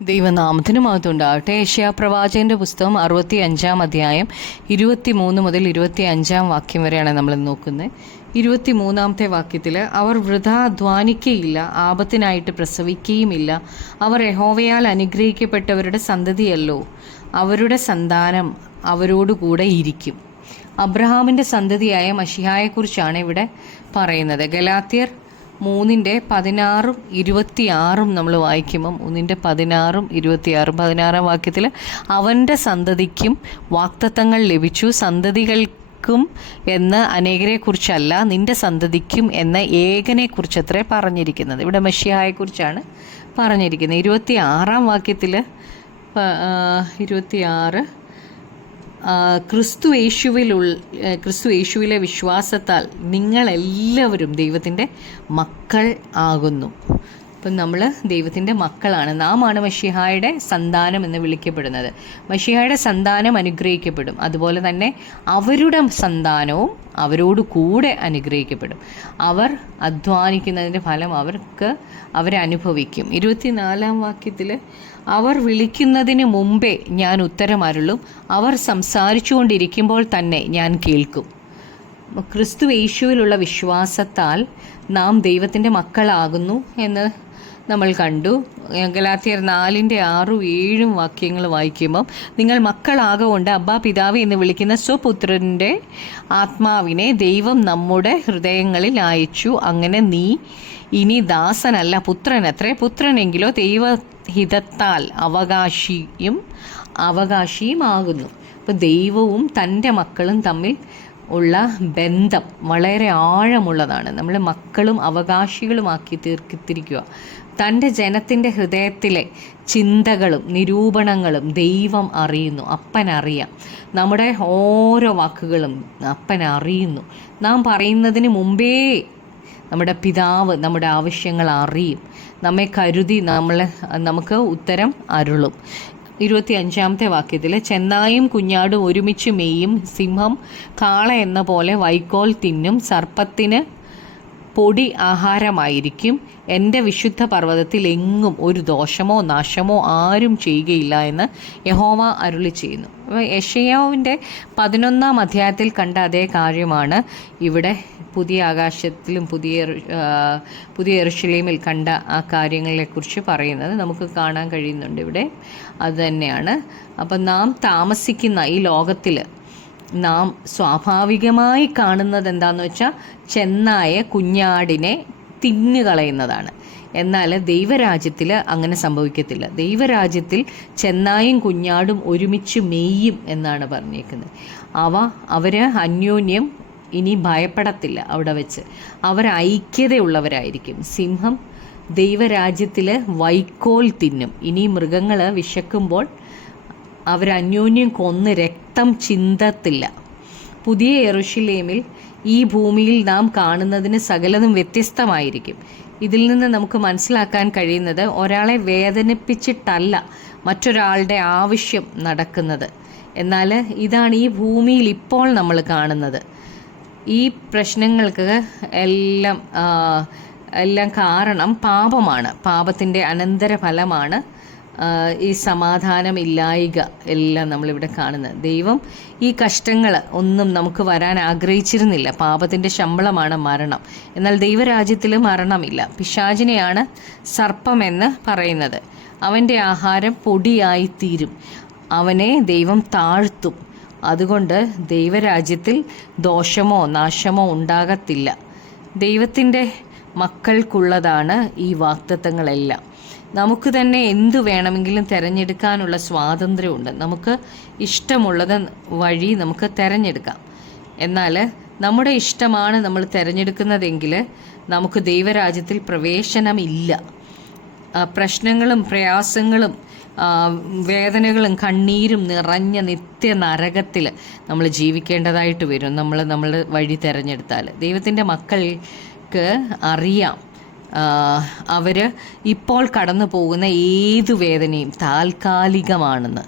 ദൈവനാമത്തിന് മഹത്വമുണ്ടാകട്ടെ. യെശയ്യാ പ്രവാചകന്റെ പുസ്തകം 65 അധ്യായം 23 മുതൽ 25 വാക്യം വരെയാണ് നമ്മൾ നോക്കുന്നത്. 23 വാക്യത്തിൽ അവർ വൃഥാ അധ്വാനിക്കയില്ല, ആപത്തിനായിട്ട് പ്രസവിക്കുകയുമില്ല. അവർ യഹോവയാൽ അനുഗ്രഹിക്കപ്പെട്ടവരുടെ സന്തതിയല്ലോ, അവരുടെ സന്താനം അവരോടുകൂടെ ഇരിക്കും. അബ്രഹാമിൻ്റെ സന്തതിയായ മശിഹായെക്കുറിച്ചാണ് ഇവിടെ പറയുന്നത്. ഗലാത്യർ 3:16-26 നമ്മൾ വായിക്കുമ്പം 3:16-26 വാക്യത്തിൽ അവൻ്റെ സന്തതിക്കും വാഗ്ദത്തങ്ങൾ ലഭിച്ചു, സന്തതികൾക്കും എന്ന് അനേകരെക്കുറിച്ചല്ല, നിന്റെ സന്തതിക്കും എന്ന ഏകനെക്കുറിച്ചത്രേ പറഞ്ഞിരിക്കുന്നത്. ഇവിടെ മശിഹായെക്കുറിച്ചാണ് പറഞ്ഞിരിക്കുന്നത്. 26 വാക്യത്തിൽ 26 ക്രിസ്തു യേശുവിലെ വിശ്വാസത്താൽ നിങ്ങളെല്ലാവരും ദൈവത്തിൻ്റെ മക്കൾ ആകുന്നു. അപ്പം നമ്മൾ ദൈവത്തിൻ്റെ മക്കളാണ്. നാം ആണ് മശിഹായുടെ സന്താനം എന്ന് വിളിക്കപ്പെടുന്നത്. മശിഹായുടെ സന്താനം അനുഗ്രഹിക്കപ്പെടും, അതുപോലെ തന്നെ അവരുടെ സന്താനവും അവരോട് കൂടെ അനുഗ്രഹിക്കപ്പെടും. അവർ അധ്വാനിക്കുന്നതിൻ്റെ ഫലം അവരനുഭവിക്കും. 24 വാക്യത്തിൽ അവർ വിളിക്കുന്നതിന് മുമ്പേ ഞാൻ ഉത്തരമരുളും, അവർ സംസാരിച്ചു കൊണ്ടിരിക്കുമ്പോൾ തന്നെ ഞാൻ കേൾക്കും. ക്രിസ്തു യേശുവിലുള്ള വിശ്വാസത്താൽ നാം ദൈവത്തിൻ്റെ മക്കളാകുന്നു എന്ന് നമ്മൾ കണ്ടു. ഗലാത്യർ 4:6-7 വാക്യങ്ങൾ വായിക്കുമ്പം നിങ്ങൾ മക്കളാകൊണ്ട് അബ്ബാ പിതാവ് എന്ന് വിളിക്കുന്ന സ്വപുത്രൻ്റെ ആത്മാവിനെ ദൈവം നമ്മുടെ ഹൃദയങ്ങളിൽ അയച്ചു. അങ്ങനെ നീ ഇനി ദാസനല്ല പുത്രനത്രേ, പുത്രനെങ്കിലോ ദൈവഹിതത്താൽ അവകാശിയുമാകുന്നു. അപ്പോൾ ദൈവവും തൻ്റെ മക്കളും തമ്മിൽ ഉള്ള ബന്ധം വളരെ ആഴമുള്ളതാണ്. നമ്മൾ മക്കളും അവകാശികളുമാക്കി തീർത്തിരിക്കുക. തൻ്റെ ജനത്തിൻ്റെ ഹൃദയത്തിലെ ചിന്തകളും നിരൂപണങ്ങളും ദൈവം അറിയുന്നു, അപ്പനറിയാം. നമ്മുടെ ഓരോ വാക്കുകളും അപ്പനറിയുന്നു. നാം പറയുന്നതിന് മുമ്പേ നമ്മുടെ പിതാവ് നമ്മുടെ ആവശ്യങ്ങൾ അറിയും, നമ്മെ കരുതി നമുക്ക് ഉത്തരം അരുളും. 25 വാക്യത്തിൽ ചെന്നായും കുഞ്ഞാടും ഒരുമിച്ച് മേയും, സിംഹം കാള എന്ന പോലെ വൈക്കോൽ തിന്നും, സർപ്പത്തിന് പൊടി ആഹാരമായിരിക്കും. എൻ്റെ വിശുദ്ധ പർവ്വതത്തിൽ എങ്ങും ഒരു ദോഷമോ നാശമോ ആരും ചെയ്യുകയില്ല എന്ന് യഹോവ അരുളി ചെയ്യുന്നു. യെശയ്യാവിൻ്റെ 11 അധ്യായത്തിൽ കണ്ട അതേ കാര്യമാണ് ഇവിടെ പുതിയ ആകാശത്തിലും പുതിയ യെരൂശലേമിൽ കണ്ട ആ കാര്യങ്ങളെക്കുറിച്ച് പറയുന്നത് നമുക്ക് കാണാൻ കഴിയുന്നുണ്ട് ഇവിടെ. അതുതന്നെയാണ്. അപ്പം നാം താമസിക്കുന്ന ഈ ലോകത്തിൽ നാം സ്വാഭാവികമായി കാണുന്നത് എന്താണെന്ന് വെച്ചാൽ ചെന്നായ കുഞ്ഞാടിനെ തിന്നുകളയുന്നതാണ്. എന്നാൽ ദൈവരാജ്യത്തിൽ അങ്ങനെ സംഭവിക്കത്തില്ല. ദൈവരാജ്യത്തിൽ ചെന്നായും കുഞ്ഞാടും ഒരുമിച്ച് മേയും എന്നാണ് പറഞ്ഞേക്കുന്നത്. അവർ അന്യോന്യം ഇനി ഭയപ്പെടത്തില്ല. അവിടെ വെച്ച് അവർ ഐക്യതയുള്ളവരായിരിക്കും. സിംഹം ദൈവരാജ്യത്തിൽ വൈക്കോൽ തിന്നും. ഇനി മൃഗങ്ങൾ വിശക്കുമ്പോൾ അവരന്യോന്യം കൊന്ന് രക്തം ചിന്തത്തില്ല. പുതിയ യെരൂശലേമിൽ ഈ ഭൂമിയിൽ നാം കാണുന്നതിന് സകലതും വ്യത്യസ്തമായിരിക്കും. ഇതിൽ നിന്ന് നമുക്ക് മനസ്സിലാക്കാൻ കഴിയുന്നത് ഒരാളെ വേദനിപ്പിച്ചിട്ടല്ല മറ്റൊരാളുടെ ആവശ്യം നടക്കുന്നത്. എന്നാൽ ഇതാണ് ഈ ഭൂമിയിൽ ഇപ്പോൾ നമ്മൾ കാണുന്നത്. ഈ പ്രശ്നങ്ങൾക്ക് എല്ലാം കാരണം പാപമാണ്. പാപത്തിൻ്റെ അനന്തരഫലമാണ് ഈ സമാധാനമില്ലായ്ക എല്ലാം നമ്മളിവിടെ കാണുന്നത്. ദൈവം ഈ കഷ്ടങ്ങൾ ഒന്നും നമുക്ക് വരാൻ ആഗ്രഹിച്ചിരുന്നില്ല. പാപത്തിൻ്റെ ശമ്പളമാണ് മരണം. എന്നാൽ ദൈവരാജ്യത്തിൽ മരണമില്ല. പിശാചിനെയാണ് സർപ്പമെന്ന് പറയുന്നത്. അവൻ്റെ ആഹാരം പൊടിയായിത്തീരും, അവനെ ദൈവം താഴ്ത്തും. അതുകൊണ്ട് ദൈവരാജ്യത്തിൽ ദോഷമോ നാശമോ ഉണ്ടാകത്തില്ല. ദൈവത്തിൻ്റെ മക്കൾക്കുള്ളതാണ് ഈ വാഗ്ദത്തങ്ങളെല്ലാം. നമുക്ക് തന്നെ എന്തു വേണമെങ്കിലും തിരഞ്ഞെടുക്കാനുള്ള സ്വാതന്ത്ര്യമുണ്ട്. നമുക്ക് ഇഷ്ടമുള്ളത് വഴി നമുക്ക് തിരഞ്ഞെടുക്കാം. എന്നാൽ നമ്മുടെ ഇഷ്ടമാണ് നമ്മൾ തിരഞ്ഞെടുക്കുന്നതെങ്കിൽ നമുക്ക് ദൈവരാജ്യത്തിൽ പ്രവേശനമില്ല. പ്രശ്നങ്ങളും പ്രയാസങ്ങളും വേദനകളും കണ്ണീരും നിറഞ്ഞ നിത്യ നരകത്തിൽ നമ്മൾ ജീവിക്കേണ്ടതായിട്ട് വരും. നമ്മൾ വഴി തിരഞ്ഞെടുത്താൽ. ദൈവത്തിൻ്റെ മക്കൾക്ക് അറിയാം അവർ ഇപ്പോൾ കടന്നു പോകുന്ന ഏതു വേദനയും താൽക്കാലികമാണെന്ന്.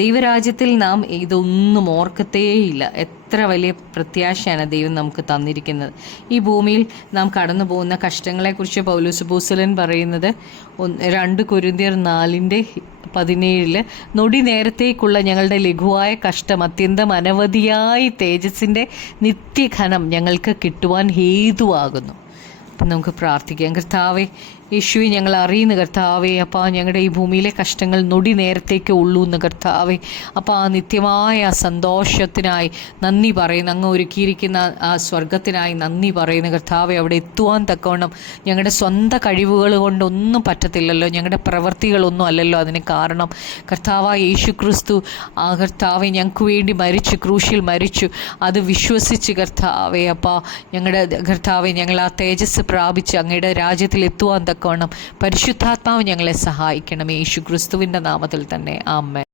ദൈവരാജ്യത്തിൽ നാം ഇതൊന്നും ഓർക്കത്തേയില്ല. എത്ര വലിയ പ്രത്യാശയാണ് ദൈവം നമുക്ക് തന്നിരിക്കുന്നത്. ഈ ഭൂമിയിൽ നാം കടന്നു പോകുന്ന കഷ്ടങ്ങളെക്കുറിച്ച് പൗലോസ് അപ്പോസ്തലൻ പറയുന്നത് 2 കൊരിന്ത്യർ 4:17 നൊടി നേരത്തേക്കുള്ള ഞങ്ങളുടെ ലഘുവായ കഷ്ടം അത്യന്തം അനവധിയായി തേജസ്സിൻ്റെ നിത്യഘനം ഞങ്ങൾക്ക് കിട്ടുവാൻ ഹേതുവാകുന്നു. അപ്പം നമുക്ക് പ്രാർത്ഥിക്കാം. കർത്താവേ, യേശുവെ, ഞങ്ങൾ അറിയുന്ന കർത്താവേ, അപ്പോൾ ഞങ്ങളുടെ ഈ ഭൂമിയിലെ കഷ്ടങ്ങൾ നൊടി നേരത്തേക്ക് ഉള്ളൂ എന്ന് കർത്താവേ. അപ്പോൾ ആ നിത്യമായ സന്തോഷത്തിനായി നന്ദി പറയുന്നു. അങ്ങ് ഒരുക്കിയിരിക്കുന്ന ആ സ്വർഗത്തിനായി നന്ദി പറയുന്നു കർത്താവേ. അവിടെ എത്തുവാൻ തക്കവണ്ണം ഞങ്ങളുടെ സ്വന്തം കഴിവുകൾ കൊണ്ടൊന്നും പറ്റത്തില്ലല്ലോ, ഞങ്ങളുടെ പ്രവൃത്തികളൊന്നും അല്ലല്ലോ അതിന് കാരണം. കർത്താവായ യേശു ക്രിസ്തു ആ കർത്താവെ ഞങ്ങൾക്ക് വേണ്ടി മരിച്ചു, ക്രൂശിൽ മരിച്ചു. അത് വിശ്വസിച്ച് കർത്താവേ, അപ്പോൾ ഞങ്ങളുടെ കർത്താവെ ഞങ്ങൾ ആ തേജസ് പ്രാപിച്ച് അങ്ങയുടെ രാജ്യത്തിൽ എത്തുവാൻ തക്കവണ്ണം പരിശുദ്ധാത്മാവ് ഞങ്ങളെ സഹായിക്കണം. യേശു ക്രിസ്തുവിൻ്റെ നാമത്തിൽ തന്നെ ആമേൻ.